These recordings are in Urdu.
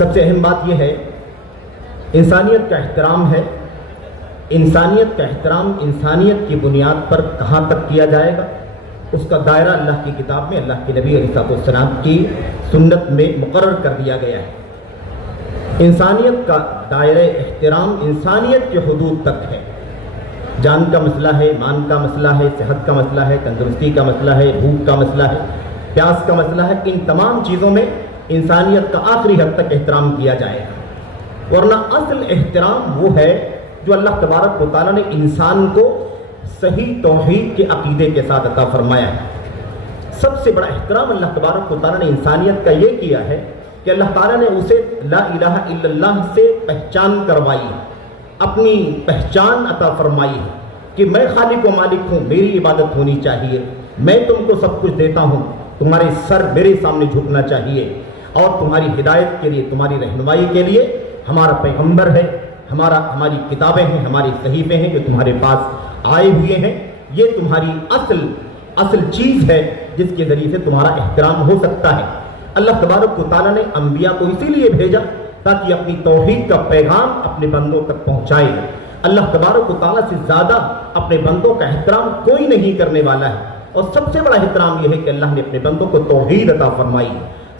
سب سے اہم بات یہ ہے، انسانیت کا احترام ہے۔ انسانیت کا احترام انسانیت کی بنیاد پر کہاں تک کیا جائے گا، اس کا دائرہ اللہ کی کتاب میں اللہ کے نبی علیہ السلام کی سنت میں مقرر کر دیا گیا ہے۔ انسانیت کا دائرہ احترام انسانیت کے حدود تک ہے۔ جان کا مسئلہ ہے، مان کا مسئلہ ہے، صحت کا مسئلہ ہے، تندرستی کا مسئلہ ہے، بھوک کا مسئلہ ہے، پیاس کا مسئلہ ہے، ان تمام چیزوں میں انسانیت کا آخری حد تک احترام کیا جائے گا۔ ورنہ اصل احترام وہ ہے جو اللہ تبارک و تعالیٰ نے انسان کو صحیح توحید کے عقیدے کے ساتھ عطا فرمایا ہے۔ سب سے بڑا احترام اللہ تبارک و تعالیٰ نے انسانیت کا یہ کیا ہے کہ اللہ تعالیٰ نے اسے لا الہ الا اللہ سے پہچان کروائی ہے، اپنی پہچان عطا فرمائی ہے کہ میں خالق و مالک ہوں، میری عبادت ہونی چاہیے، میں تم کو سب کچھ دیتا ہوں، تمہارے سر میرے سامنے جھکنا چاہیے، اور تمہاری ہدایت کے لیے، تمہاری رہنمائی کے لیے ہمارا پیغمبر ہے، ہماری کتابیں ہیں، ہماری صحیفے ہیں جو تمہارے پاس آئے ہوئے ہیں۔ یہ تمہاری اصل چیز ہے جس کے ذریعے سے تمہارا احترام ہو سکتا ہے۔ اللہ تبارک و تعالیٰ نے انبیاء کو اسی لیے بھیجا تاکہ اپنی توحید کا پیغام اپنے بندوں تک پہنچائے۔ اللہ تبارک و تعالیٰ سے زیادہ اپنے بندوں کا احترام کوئی نہیں کرنے والا ہے، اور سب سے بڑا احترام یہ ہے کہ اللہ نے اپنے بندوں کو توحید عطا فرمائی۔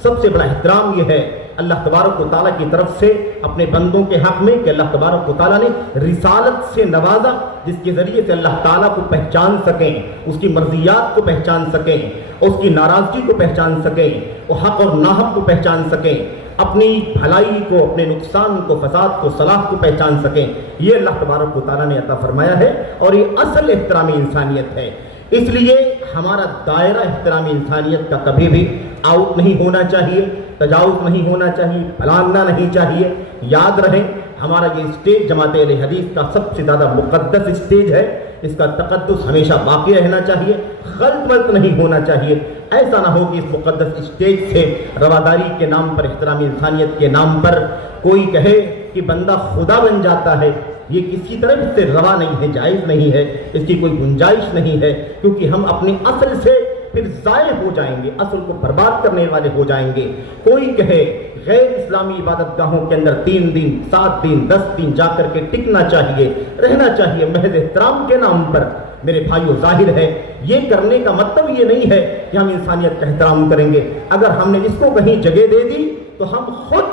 سب سے بڑا احترام یہ ہے اللہ تبارک و تعالیٰ کی طرف سے اپنے بندوں کے حق میں کہ اللہ تبارک و تعالیٰ نے رسالت سے نوازا، جس کے ذریعے سے اللہ تعالیٰ کو پہچان سکیں، اس کی مرضیات کو پہچان سکیں، اس کی ناراضگی کو پہچان سکیں، وہ حق اور ناحق کو پہچان سکیں، اپنی بھلائی کو، اپنے نقصان کو، فساد کو، صلاح کو پہچان سکیں۔ یہ اللہ تبارک و تعالیٰ نے عطا فرمایا ہے، اور یہ اصل احترام انسانیت ہے۔ اس لیے ہمارا دائرہ احترام انسانیت کا کبھی بھی آؤٹ نہیں ہونا چاہیے، تجاوز نہیں ہونا چاہیے، پھلانگنا نہیں چاہیے۔ یاد رہے، ہمارا یہ اسٹیج جماعت اہل حدیث کا سب سے زیادہ مقدس اسٹیج ہے، اس کا تقدس ہمیشہ باقی رہنا چاہیے، غلط ولط نہیں ہونا چاہیے۔ ایسا نہ ہو کہ اس مقدس اسٹیج سے رواداری کے نام پر، احترام انسانیت کے نام پر کوئی کہے کہ بندہ خدا بن جاتا ہے۔ یہ کسی طرح اس سے روا نہیں ہے، جائز نہیں ہے، اس کی کوئی گنجائش نہیں ہے، کیونکہ ہم اپنی اصل سے پھر ضائع ہو جائیں گے، اصل کو برباد کرنے والے ہو جائیں گے۔ کوئی کہے غیر اسلامی عبادت گاہوں کے اندر 3 دن، 7 دن، 10 دن جا کر کے ٹکنا چاہیے، رہنا چاہیے محض احترام کے نام پر، میرے بھائیو ظاہر ہے یہ کرنے کا مطلب یہ نہیں ہے کہ ہم انسانیت کا احترام کریں گے۔ اگر ہم نے اس کو کہیں جگہ دے دی تو ہم خود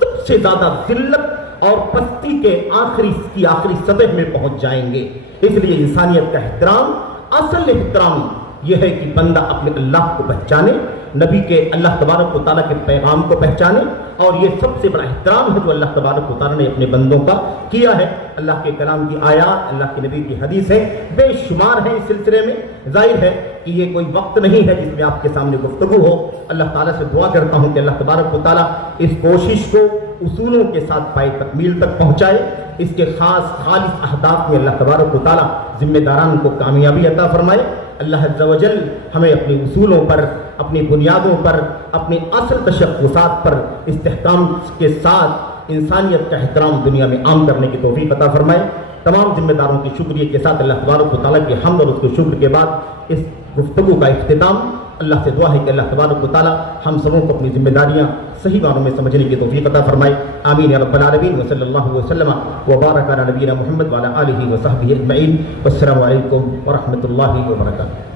سب سے زیادہ ذلت اور پستی کے آخری سطح میں پہنچ جائیں گے۔ اس لیے انسانیت کا احترام، اصل احترام یہ ہے کہ بندہ اپنے اللہ کو پہچانے، نبی کے اللہ تبارک و تعالیٰ کے پیغام کو پہچانے، اور یہ سب سے بڑا احترام ہے جو اللہ تبارک و تعالیٰ نے اپنے بندوں کا کیا ہے۔ اللہ کے کلام کی آیات، اللہ کے نبی کی حدیثیں بے شمار ہیں اس سلسلے میں۔ ظاہر ہے کہ یہ کوئی وقت نہیں ہے جس میں آپ کے سامنے گفتگو ہو۔ اللہ تعالیٰ سے دعا کرتا ہوں کہ اللہ تبارک و تعالیٰ اس کوشش کو اصولوں کے ساتھ پائے تکمیل تک پہنچائے، اس کے خالص اہداف میں اللہ تبارک و تعالیٰ ذمہ داران کو کامیابی عطا فرمائے۔ اللہ عز و جل ہمیں اپنی اصولوں پر، اپنی بنیادوں پر، اپنی اصل تشخصات پر استحکام کے ساتھ انسانیت کا احترام دنیا میں عام کرنے کی توفیق عطا فرمائے۔ تمام ذمہ داروں کے شکریہ کے ساتھ اللہ تبارک و تعالیٰ کے حمد اور اس کے شکر کے بعد اس گفتگو کا اختتام۔ اللہ سے دعا ہے کہ اللہ تبارک و تعالیٰ ہم سبوں کو اپنی ذمہ داریاں صحیح معنوں میں سمجھنے کی توفیق عطا فرمائے۔ آمین یا رب العالمین، وصلی اللہ وسلم وبارک علی نبینا محمد وعلی آلہ وصحبہ اجمعین۔ والسلام علیکم ورحمۃ اللہ وبرکاتہ۔